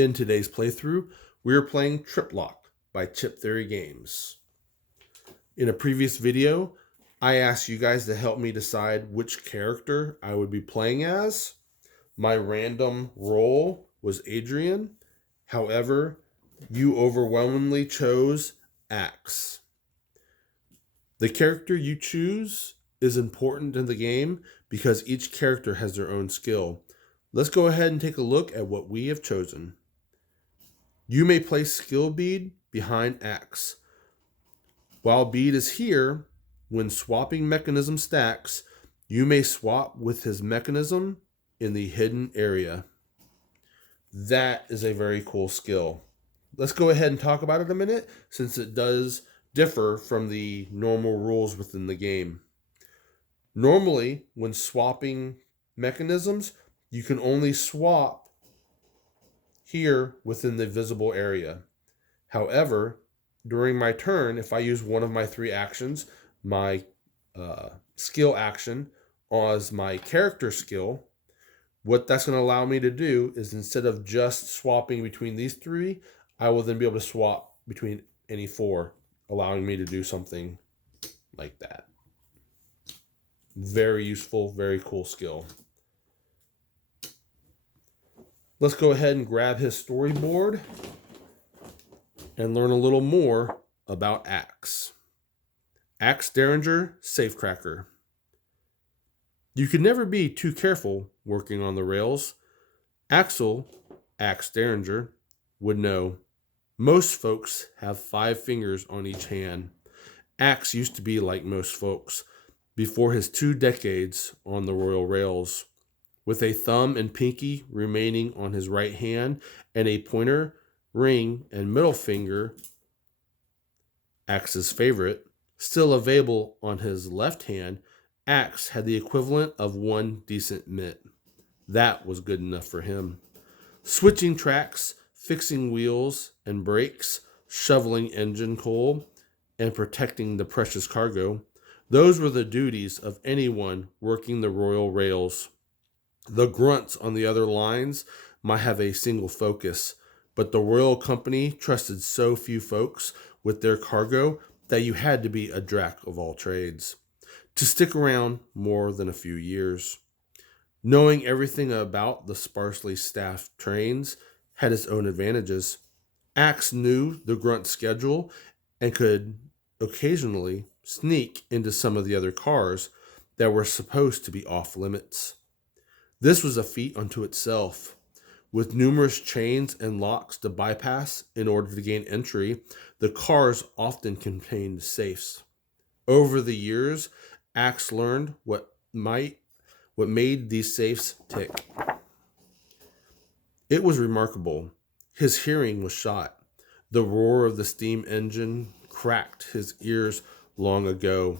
In today's playthrough, we are playing TripLock by Chip Theory Games. In a previous video, I asked you guys to help me decide which character I would be playing as. My random role was Adrian. However, you overwhelmingly chose Axe. The character you choose is important in the game because each character has their own skill. Let's go ahead and take a look at what we have chosen. You may place skill bead behind Axe. While bead is here, when swapping mechanism stacks, you may swap with his mechanism in the hidden area. That is a very cool skill. Let's go ahead and talk about it a minute, since it does differ from the normal rules within the game. Normally, when swapping mechanisms, you can only swap here within the visible area. However, during my turn, if I use one of my three actions, my skill action as my character skill, what that's going to allow me to do is instead of just swapping between these three, I will then be able to swap between any four, allowing me to do something like that. Very useful, very cool skill. Let's go ahead and grab his storyboard and learn a little more about Axe. Axe Derrenger, Safecracker. You can never be too careful working on the rails. Axel, Axe Derrenger, would know. Most folks have 5 fingers on each hand. Axe used to be like most folks before his 2 decades on the royal rails, with a thumb and pinky remaining on his right hand and a pointer, ring, and middle finger, Axe's favorite, still available on his left hand. Axe had the equivalent of 1 decent mitt. That was good enough for him. Switching tracks, fixing wheels and brakes, shoveling engine coal, and protecting the precious cargo, those were the duties of anyone working the royal rails. The grunts on the other lines might have a single focus, but the royal company trusted so few folks with their cargo that you had to be a jack of all trades to stick around more than a few years. Knowing everything about the sparsely staffed trains had its own advantages. Axe knew the grunt schedule and could occasionally sneak into some of the other cars that were supposed to be off limits. This was a feat unto itself. With numerous chains and locks to bypass in order to gain entry, the cars often contained safes. Over the years, Axe learned what made these safes tick. It was remarkable. His hearing was shot. The roar of the steam engine cracked his ears long ago.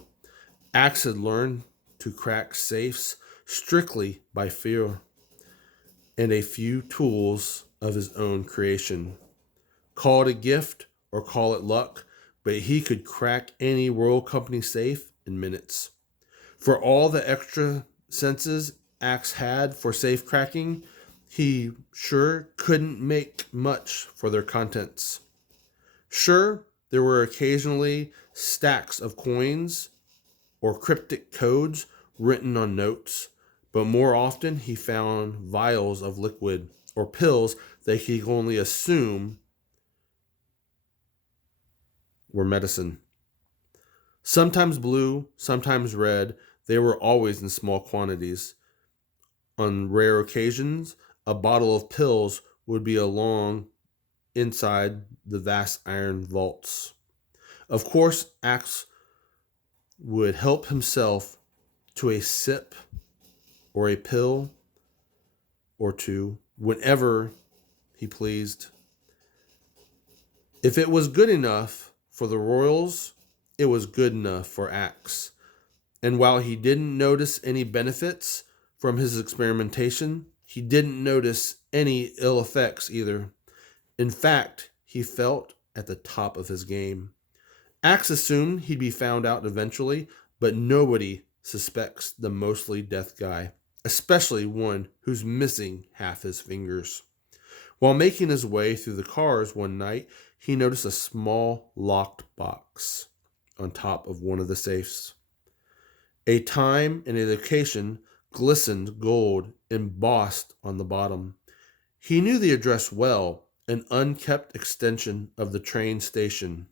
Axe had learned to crack safes strictly by fear and a few tools of his own creation. Call it a gift or call it luck, but he could crack any royal company safe in minutes. For all the extra senses Axe had for safe cracking, he sure couldn't make much for their contents. Sure, there were occasionally stacks of coins or cryptic codes written on notes, but more often he found vials of liquid or pills that he could only assume were medicine. Sometimes blue, sometimes red, they were always in small quantities. On rare occasions, a bottle of pills would be along inside the vast iron vaults. Of course, Axe would help himself to a sip or a pill or two whenever he pleased. If it was good enough for the royals, it was good enough for Axe. And while he didn't notice any benefits from his experimentation, he didn't notice any ill effects either. In fact, he felt at the top of his game. Axe assumed he'd be found out eventually, but nobody suspects the mostly deaf guy, especially one who's missing half his fingers. While making his way through the cars one night, he noticed a small locked box on top of one of the safes. A time and a location glistened gold embossed on the bottom. He knew the address well, an unkept extension of the train station.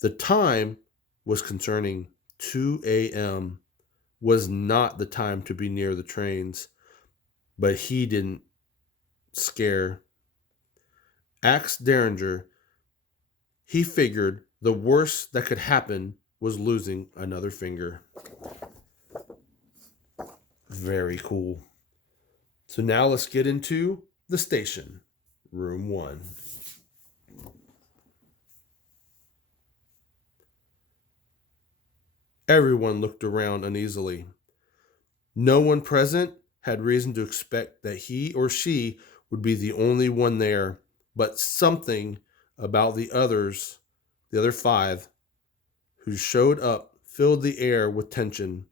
The time was concerning. 2 a.m. was not the time to be near the trains, but he didn't scare. Axe Derrenger, he figured the worst that could happen was losing another finger. Very cool. So now let's get into the station, room 1. Everyone looked around uneasily. No one present had reason to expect that he or she would be the only one there, but something about the other 5 who showed up filled the air with tension.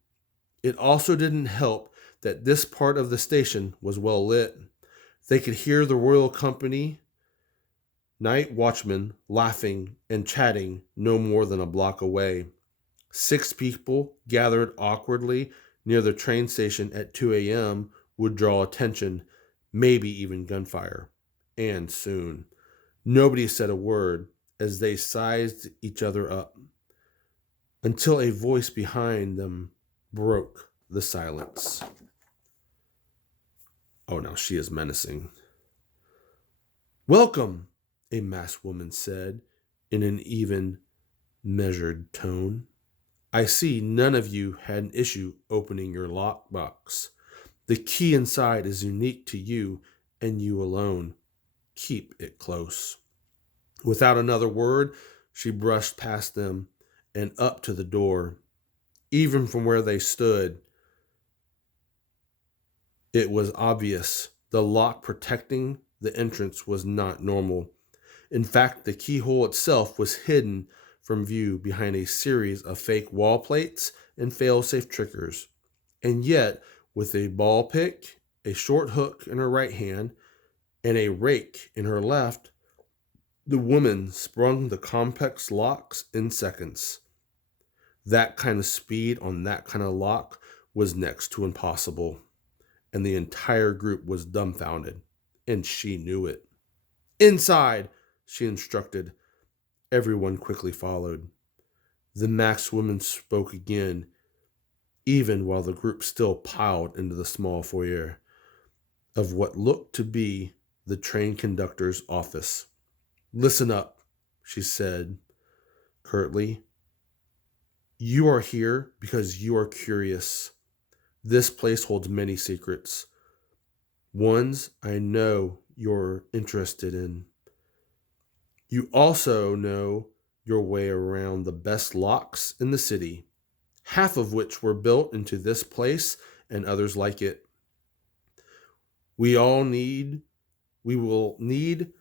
It also didn't help that this part of the station was well lit. They could hear the Royal Company night watchmen laughing and chatting no more than a block away. 6 people gathered awkwardly near the train station at 2 a.m. would draw attention, maybe even gunfire. And soon. Nobody said a word as they sized each other up, until a voice behind them broke the silence. Oh, now she is menacing. "Welcome," a masked woman said in an even, measured tone. "I see none of you had an issue opening your lockbox. The key inside is unique to you and you alone. Keep it close." Without another word, she brushed past them and up to the door. Even from where they stood, it was obvious the lock protecting the entrance was not normal. In fact, the keyhole itself was hidden from view behind a series of fake wall plates and fail-safe triggers. And yet, with a ball pick, a short hook in her right hand, and a rake in her left, the woman sprung the complex locks in seconds. That kind of speed on that kind of lock was next to impossible, and the entire group was dumbfounded, and she knew it. "Inside," she instructed. Everyone quickly followed. The masked woman spoke again, even while the group still piled into the small foyer of what looked to be the train conductor's office. "Listen up," she said curtly. "You are here because you are curious. This place holds many secrets. Ones I know you're interested in. You also know your way around the best locks in the city, half of which were built into this place and others like it. We will need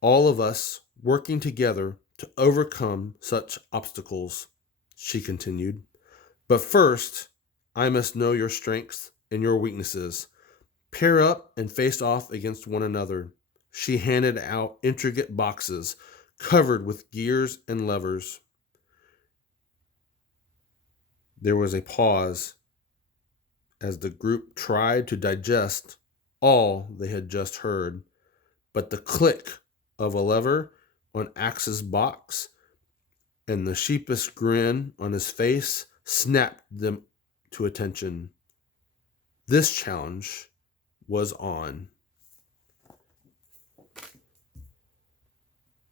all of us working together to overcome such obstacles," she continued. "But first, I must know your strengths and your weaknesses. Pair up and face off against one another." She handed out intricate boxes covered with gears and levers. There was a pause as the group tried to digest all they had just heard, but the click of a lever on Axe's box and the sheepish grin on his face snapped them to attention. This challenge was on.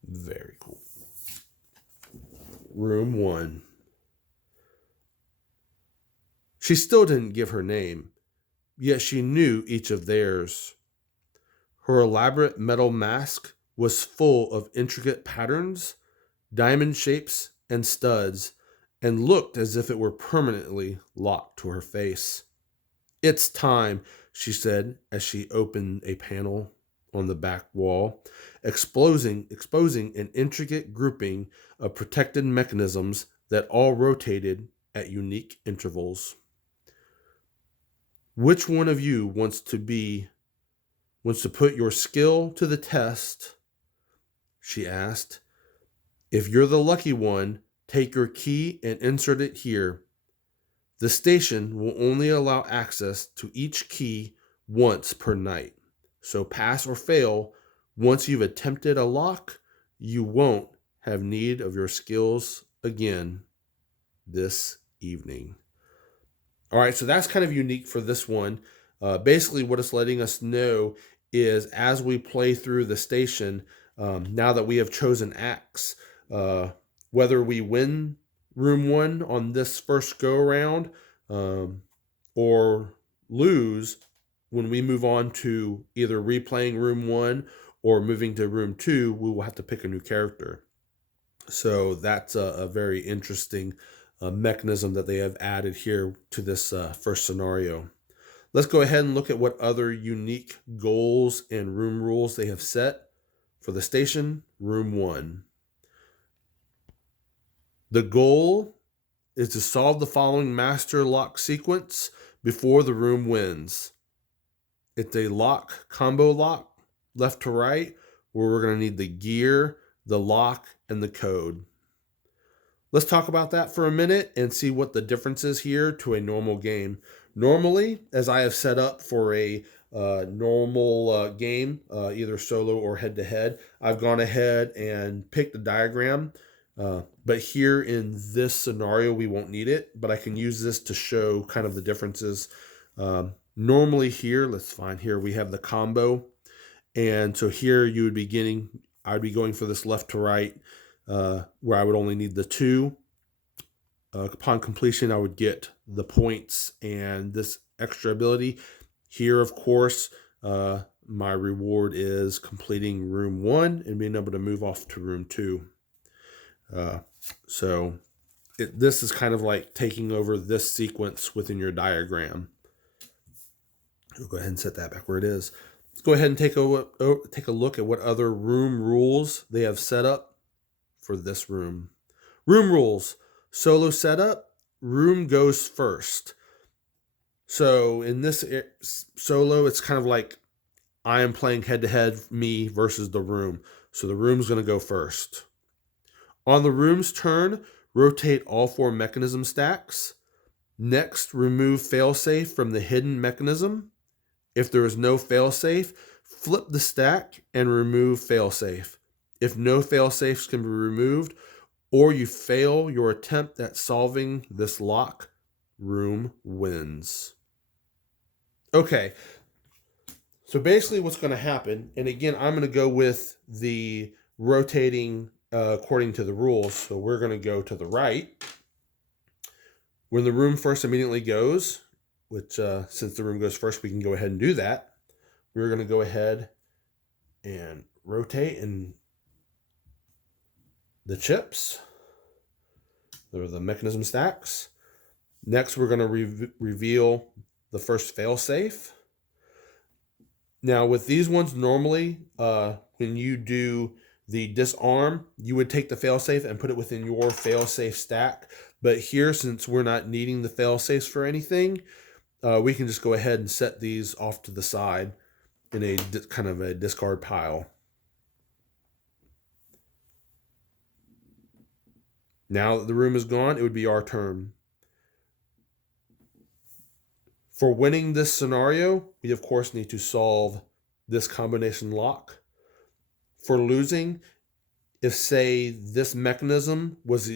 Very cool. Room 1. She still didn't give her name, yet she knew each of theirs. Her elaborate metal mask was full of intricate patterns, diamond shapes, and studs, and looked as if it were permanently locked to her face. "It's time," she said as she opened a panel on the back wall, exposing an intricate grouping of protected mechanisms that all rotated at unique intervals. "Which one of you wants wants to put your skill to the test, she asked. If you're the lucky one, take your key and insert it here. The station will only allow access to each key once per night. So pass or fail, once you've attempted a lock, you won't have need of your skills again this evening. All right, so that's kind of unique for this one. Basically, what it's letting us know is as we play through the station, now that we have chosen acts, whether we win room 1 on this first go around or lose when we move on to either replaying room 1 or moving to room 2, we will have to pick a new character. So that's a very interesting mechanism that they have added here to this first scenario. Let's go ahead and look at what other unique goals and room rules they have set for the station, room 1. The goal is to solve the following master lock sequence before the room wins. It's a lock, combo lock, left to right, where we're going to need the gear, the lock, and the code. Let's talk about that for a minute and see what the difference is here to a normal game. Normally, as I have set up for a normal game, either solo or head-to-head, I've gone ahead and picked a diagram. But here in this scenario, we won't need it, but I can use this to show kind of the differences. Normally here, let's find here, we have the combo. And so here you would be I'd be going for this left to right, where I would only need the 2. Upon completion, I would get the points and this extra ability. Here, of course, my reward is completing room 1 and being able to move off to room 2. So this is kind of like taking over this sequence within your diagram. We'll go ahead and set that back where it is. Let's go ahead and take a look at what other room rules they have set up for this room. Room rules. Solo setup. Room goes first. So in this solo, it's kind of like I am playing head-to-head, me versus the room. So the room's going to go first. On the room's turn, rotate all 4 mechanism stacks. Next, remove failsafe from the hidden mechanism. If there is no failsafe, flip the stack and remove failsafe. If no failsafes can be removed, or you fail your attempt at solving this lock, room wins. Okay, so basically what's going to happen, and again, I'm going to go with the rotating according to the rules. So we're going to go to the right. When the room first immediately goes, which since the room goes first, we can go ahead and do that. We're going to go ahead and rotate and the chips. Those are the mechanism stacks. Next, we're going to reveal the first failsafe. Now, with these ones, normally, when you do the disarm, you would take the failsafe and put it within your failsafe stack. But here, since we're not needing the failsafes for anything, we can just go ahead and set these off to the side in a kind of a discard pile. Now that the room is gone, it would be our turn. For winning this scenario, we of course need to solve this combination lock. For losing, if say this mechanism was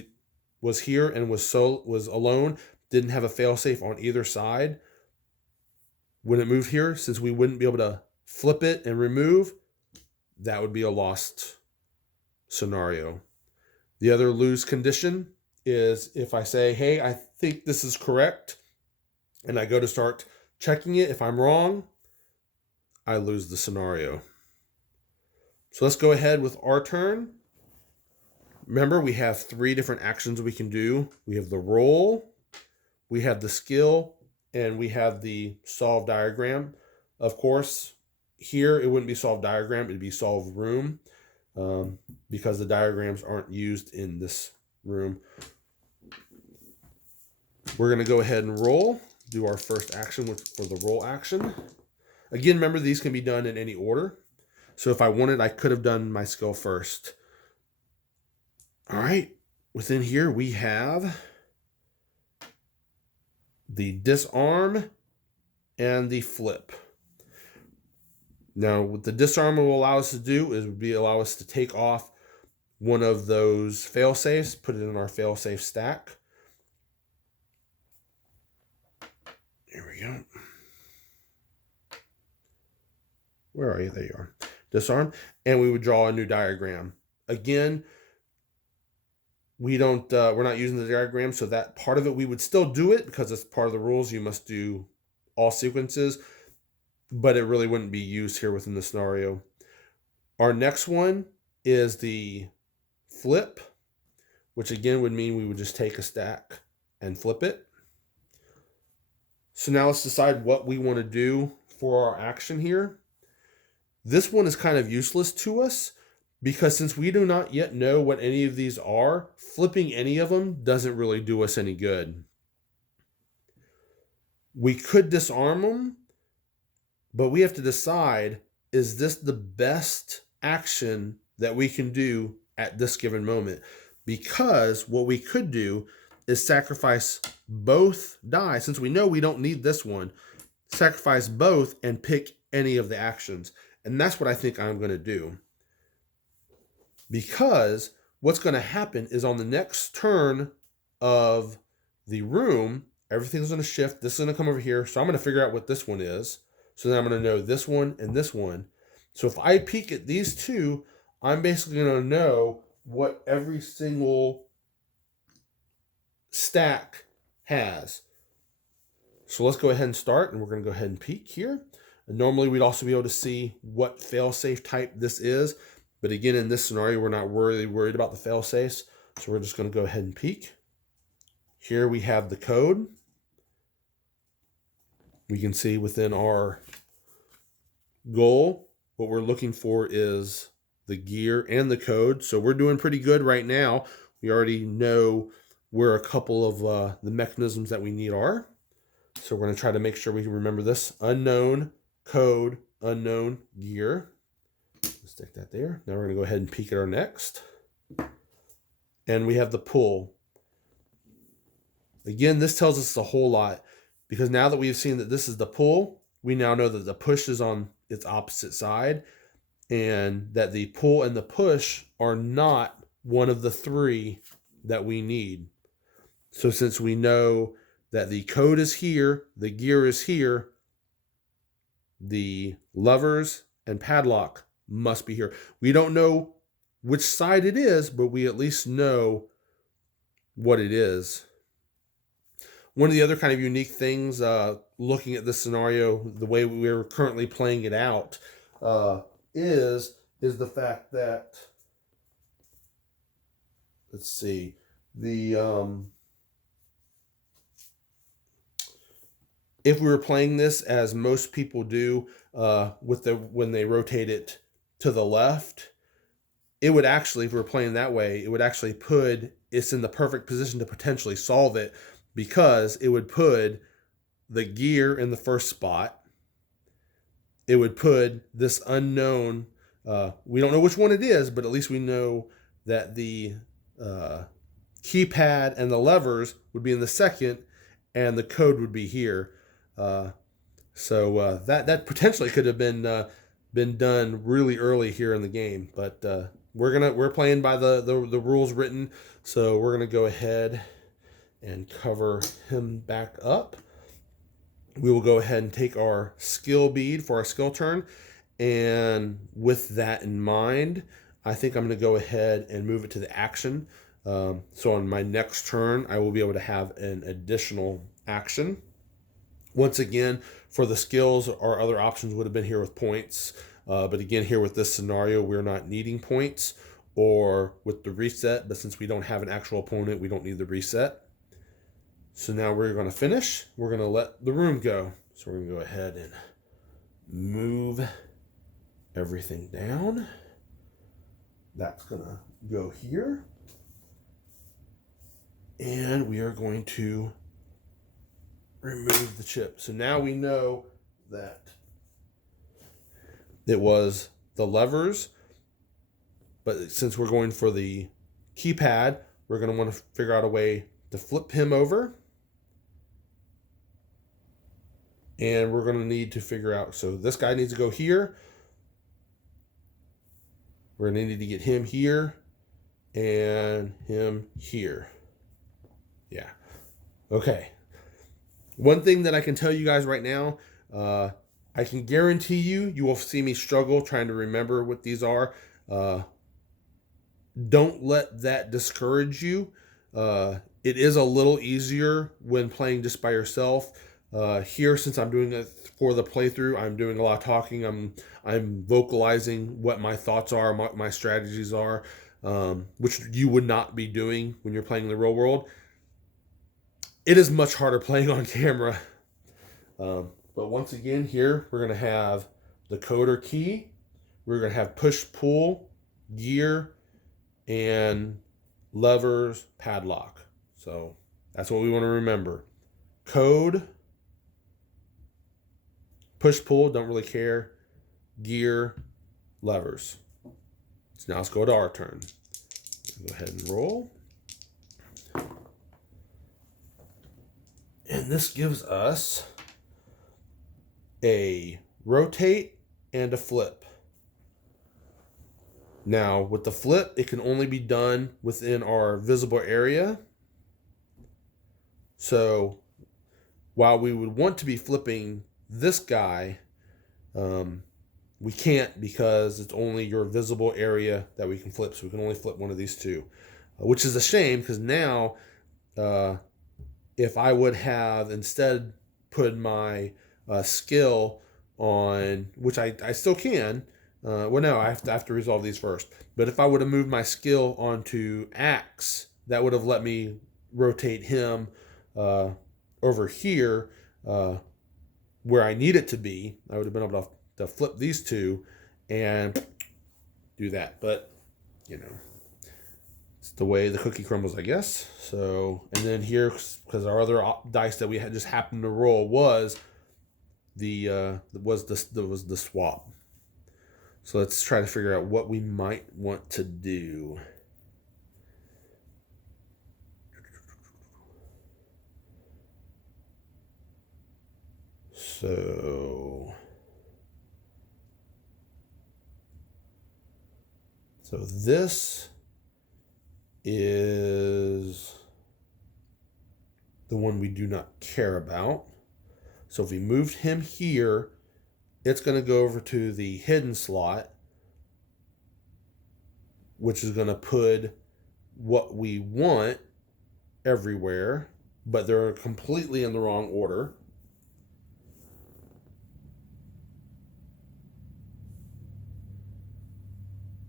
here and was alone, didn't have a failsafe on either side, when it moved here, since we wouldn't be able to flip it and remove, that would be a lost scenario. The other lose condition is if I say, hey, I think this is correct, and I go to start checking it. If I'm wrong, I lose the scenario. So let's go ahead with our turn. Remember, we have 3 different actions we can do. We have the roll, we have the skill, and we have the solve diagram. Of course, here it wouldn't be solve diagram, it'd be solve room, because the diagrams aren't used in this room. We're going to go ahead and roll, do our first action for the roll action. Again, remember these can be done in any order. So if I wanted, I could have done my skill first. All right, within here we have the disarm and the flip. Now, what the disarm will allow us to do is allow us to take off one of those fail safes, put it in our fail safe stack. Here we go. Where are you? There you are. Disarm, and we would draw a new diagram. Again, we're not using the diagram, so that part of it we would still do it because it's part of the rules. You must do all sequences, but it really wouldn't be used here within the scenario. Our next one is the flip, which again would mean we would just take a stack and flip it. So now let's decide what we want to do for our action here. This one is kind of useless to us because since we do not yet know what any of these are, flipping any of them doesn't really do us any good. We could disarm them, but we have to decide, is this the best action that we can do at this given moment? Because what we could do is sacrifice both die, since we know we don't need this one, sacrifice both and pick any of the actions. And that's what I think I'm going to do. Because what's going to happen is on the next turn of the room, everything's going to shift. This is going to come over here. So I'm going to figure out what this one is. So then I'm going to know this one and this one. So if I peek at these two, I'm basically going to know what every single stack has. So let's go ahead and start, and we're going to go ahead and peek here. And normally we'd also be able to see what fail-safe type this is. But again, in this scenario, we're not really worried about the fail-safes. So we're just going to go ahead and peek. Here we have the code. We can see within our goal, what we're looking for is the gear and the code. So we're doing pretty good right now. We already know where a couple of the mechanisms that we need are. So we're going to try to make sure we can remember this. Unknown, code, unknown, gear. Let's stick that there. Now we're going to go ahead and peek at our next. And we have the pull. Again, this tells us a whole lot, because now that we've seen that this is the pull, we now know that the push is on its opposite side, and that the pull and the push are not one of the three that we need. So since we know that the code is here, the gear is here, the levers and padlock must be here. We don't know which side it is, but we at least know what it is. One of the other kind of unique things, looking at this scenario, the way we're currently playing it out, is the fact that, let's see, if we were playing this as most people do, when they rotate it to the left, it would actually, if we were playing that way, it would actually put it's in the perfect position to potentially solve it, because it would put the gear in the first spot. It would put this unknown, we don't know which one it is, but at least we know that the keypad and the levers would be in the second, and the code would be here. So that potentially could have been done really early here in the game, but we're playing by the rules written, so we're gonna go ahead and cover him back up. We will go ahead and take our skill bead for our skill turn, and with that in mind, I think I'm going to go ahead and move it to the action. So on my next turn, I will be able to have an additional action. Once again, for the skills, our other options would have been here with points. But again, here with this scenario, we're not needing points, or with the reset. But since we don't have an actual opponent, we don't need the reset. So now we're going to finish. We're going to let the room go. So we're going to go ahead and move everything down. That's going to go here. And we are going to remove the chip. So now we know that it was the levers, but since we're going for the keypad, we're going to want to figure out a way to flip him over. And we're going to need to figure out, so this guy needs to go here. We're going to need to get him here and him here. Yeah. Okay. One thing that I can tell you guys right now, I can guarantee you will see me struggle trying to remember what these are. Don't let that discourage you. It is a little easier when playing just by yourself. Here, since I'm doing it for the playthrough, I'm doing a lot of talking. I'm vocalizing what my thoughts are, what my strategies are, which you would not be doing when you're playing in the real world. It is much harder playing on camera. But once again, here we're going to have the coder key. We're going to have push, pull, gear, and levers, padlock. So that's what we want to remember. Code, push, pull, don't really care, gear, levers. So now let's go to our turn. Go ahead and roll. And this gives us a rotate and a flip. Now, with the flip, it can only be done within our visible area. So, while we would want to be flipping this guy, we can't because it's only your visible area that we can flip. So, we can only flip one of these two, which is a shame because now, if I would have instead put my skill on, which I still can, well, no, I have to resolve these first. But if I would have moved my skill onto axe, that would have let me rotate him over here where I need it to be. I would have been able to flip these two and do that. But, you know, it's the way the cookie crumbles, I guess. So, and then here, because our other dice that we had just happened to roll was the swap. So let's try to figure out what we might want to do. So this is the one we do not care about. So if we moved him here, it's going to go over to the hidden slot, which is going to put what we want everywhere, but they're completely in the wrong order.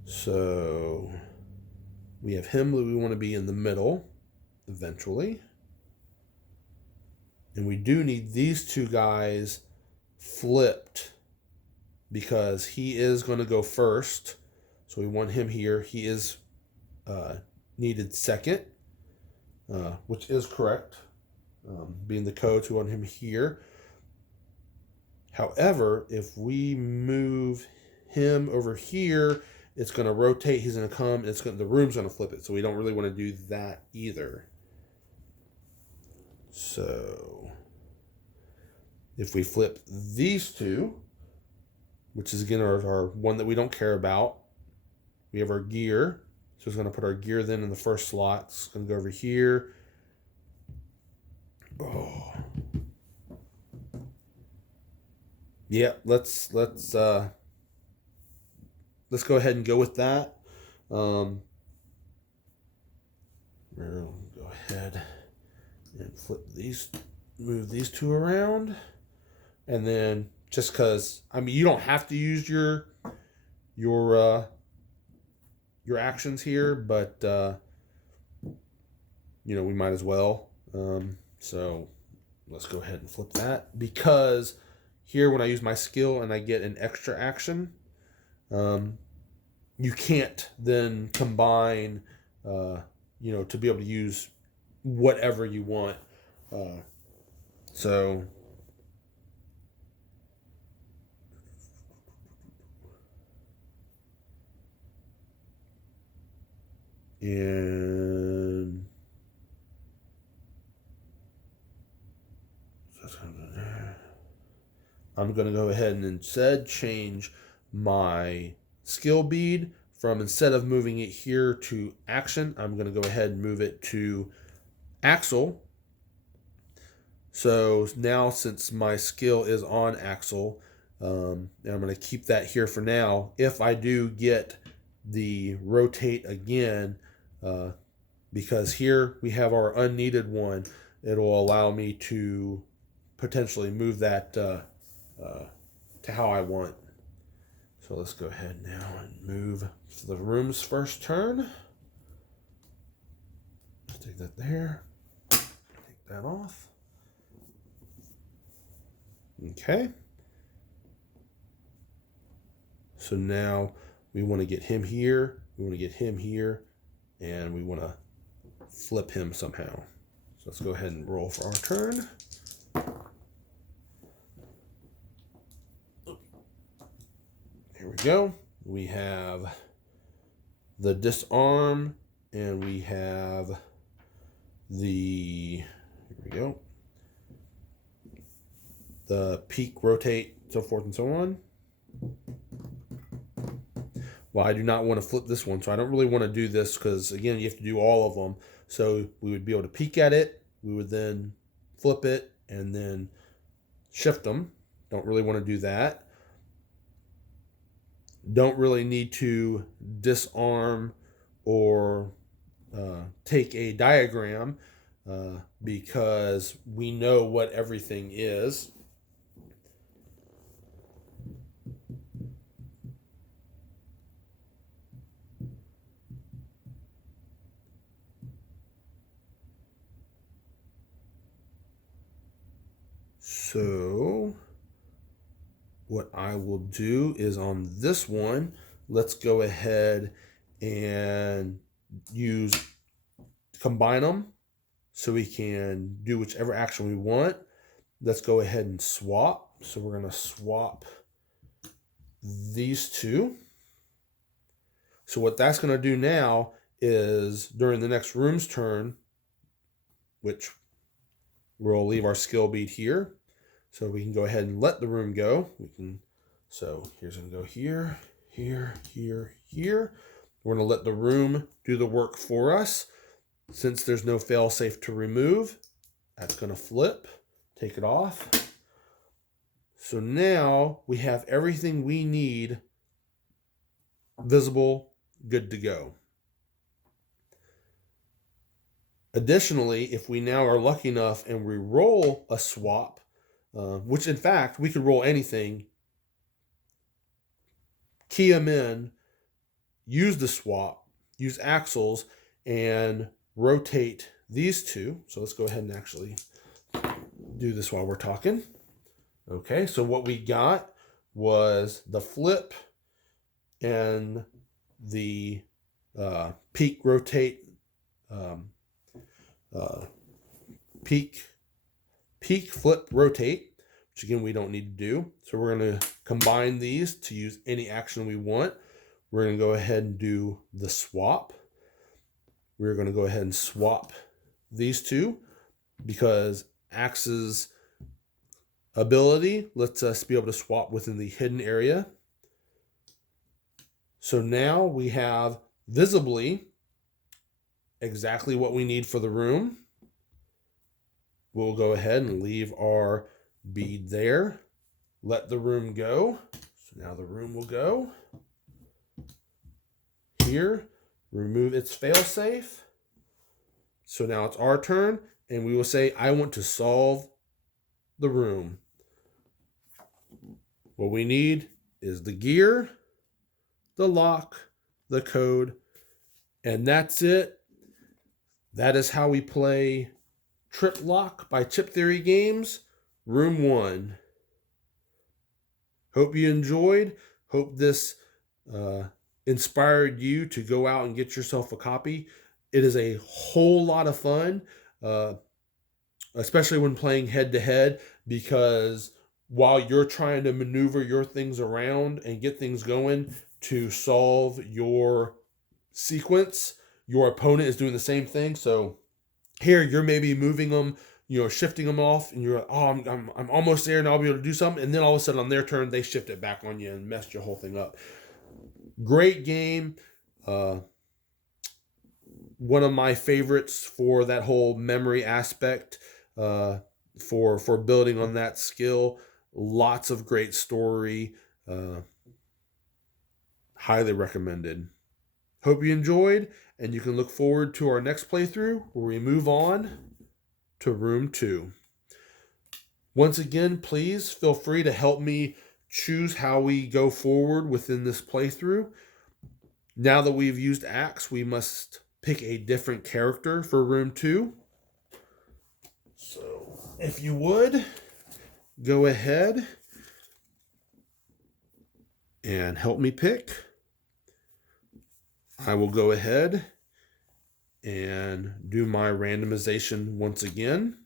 So we have him that we want to be in the middle eventually. And we do need these two guys flipped because he is going to go first. So we want him here. He is needed second, which is correct. Being the coach, we want him here. However, if we move him over here, it's going to rotate. He's going to come. The room's going to flip it. So we don't really want to do that either. So if we flip these two, which is again our one that we don't care about, we have our gear. So it's going to put our gear then in the first slot. It's going to go over here. Oh. Yeah, let's go ahead and go with that. We'll go ahead and move these two around. And then just because, you don't have to use your actions here, but, we might as well. So let's go ahead and flip that, because here when I use my skill and I get an extra action, you can't then combine, to be able to use whatever you want. So And I'm going to go ahead and instead change my skill bead from, instead of moving it here to action, I'm going to go ahead and move it to Axel. So now, since my skill is on Axel, and I'm going to keep that here for now. If I do get the rotate again, because here we have our unneeded one, it'll allow me to potentially move that to how I want. So let's go ahead now and move to the room's first turn. Let's take that there. Take that off. Okay. So now we want to get him here. We want to get him here. And we want to flip him somehow. So let's go ahead and roll for our turn. Here we go. We have the disarm, and we have the, here we go, the peak, rotate, so forth and so on. Well, I do not want to flip this one, so I don't really want to do this because, again, you have to do all of them. So we would be able to peek at it. We would then flip it and then shift them. Don't really want to do that. Don't really need to disarm or take a diagram because we know what everything is. So what I will do is, on this one, let's go ahead and combine them so we can do whichever action we want. Let's go ahead and swap. So we're going to swap these two. So what that's going to do now is, during the next room's turn, which we'll leave our skill bead here, so we can go ahead and let the room go. So here's going to go here, here, here, here. We're going to let the room do the work for us. Since there's no fail-safe to remove, that's going to flip, take it off. So now we have everything we need visible, good to go. Additionally, if we now are lucky enough and we roll a swap, which in fact we could roll anything, key them in, use the swap, use Axel's, and rotate these two. So let's go ahead and actually do this while we're talking. Okay, so what we got was the flip and the peak, rotate, peak, flip, rotate, which again we don't need to do. So we're going to combine these to use any action we want. We're going to go ahead and do the swap. We're going to go ahead and swap these two because Axe's ability lets us be able to swap within the hidden area. So now we have visibly exactly what we need for the room. We'll go ahead and leave our bead there. Let the room go. So now the room will go. Here, remove its fail-safe. So now it's our turn, and we will say, I want to solve the room. What we need is the gear, the lock, the code, and that's it. That is how we play TripLock by Chip Theory Games, Room 1. Hope you enjoyed. Hope this inspired you to go out and get yourself a copy. It is a whole lot of fun, especially when playing head-to-head, because while you're trying to maneuver your things around and get things going to solve your sequence, your opponent is doing the same thing. So here you're maybe moving them, shifting them off, and you're like, oh, I'm almost there and I'll be able to do something. And then all of a sudden on their turn, they shift it back on you and messed your whole thing up. Great game. One of my favorites for that whole memory aspect, for building on that skill. Lots of great story. Highly recommended. Hope you enjoyed, and you can look forward to our next playthrough where we move on to room 2. Once again, please feel free to help me choose how we go forward within this playthrough. Now that we've used Axe, we must pick a different character for room 2. So if you would, go ahead and help me pick. I will go ahead and do my randomization once again.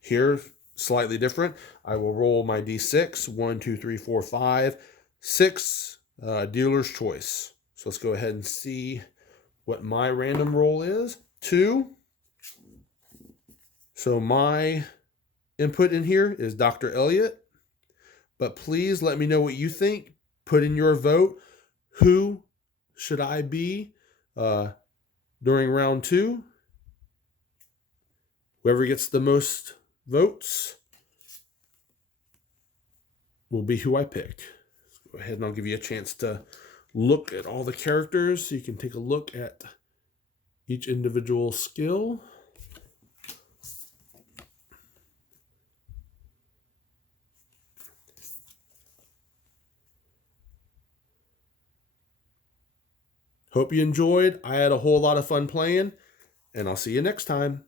Here, slightly different. I will roll my d6. 1, 2, 3, 4, 5, 6. Dealer's choice. So let's go ahead and see what my random roll is. 2. So my input in here is Dr. Elliot. But please let me know what you think. Put in your vote. Who should I be during round 2? Whoever gets the most votes will be who I pick. Let's go ahead and I'll give you a chance to look at all the characters so you can take a look at each individual skill. Hope you enjoyed. I had a whole lot of fun playing, and I'll see you next time.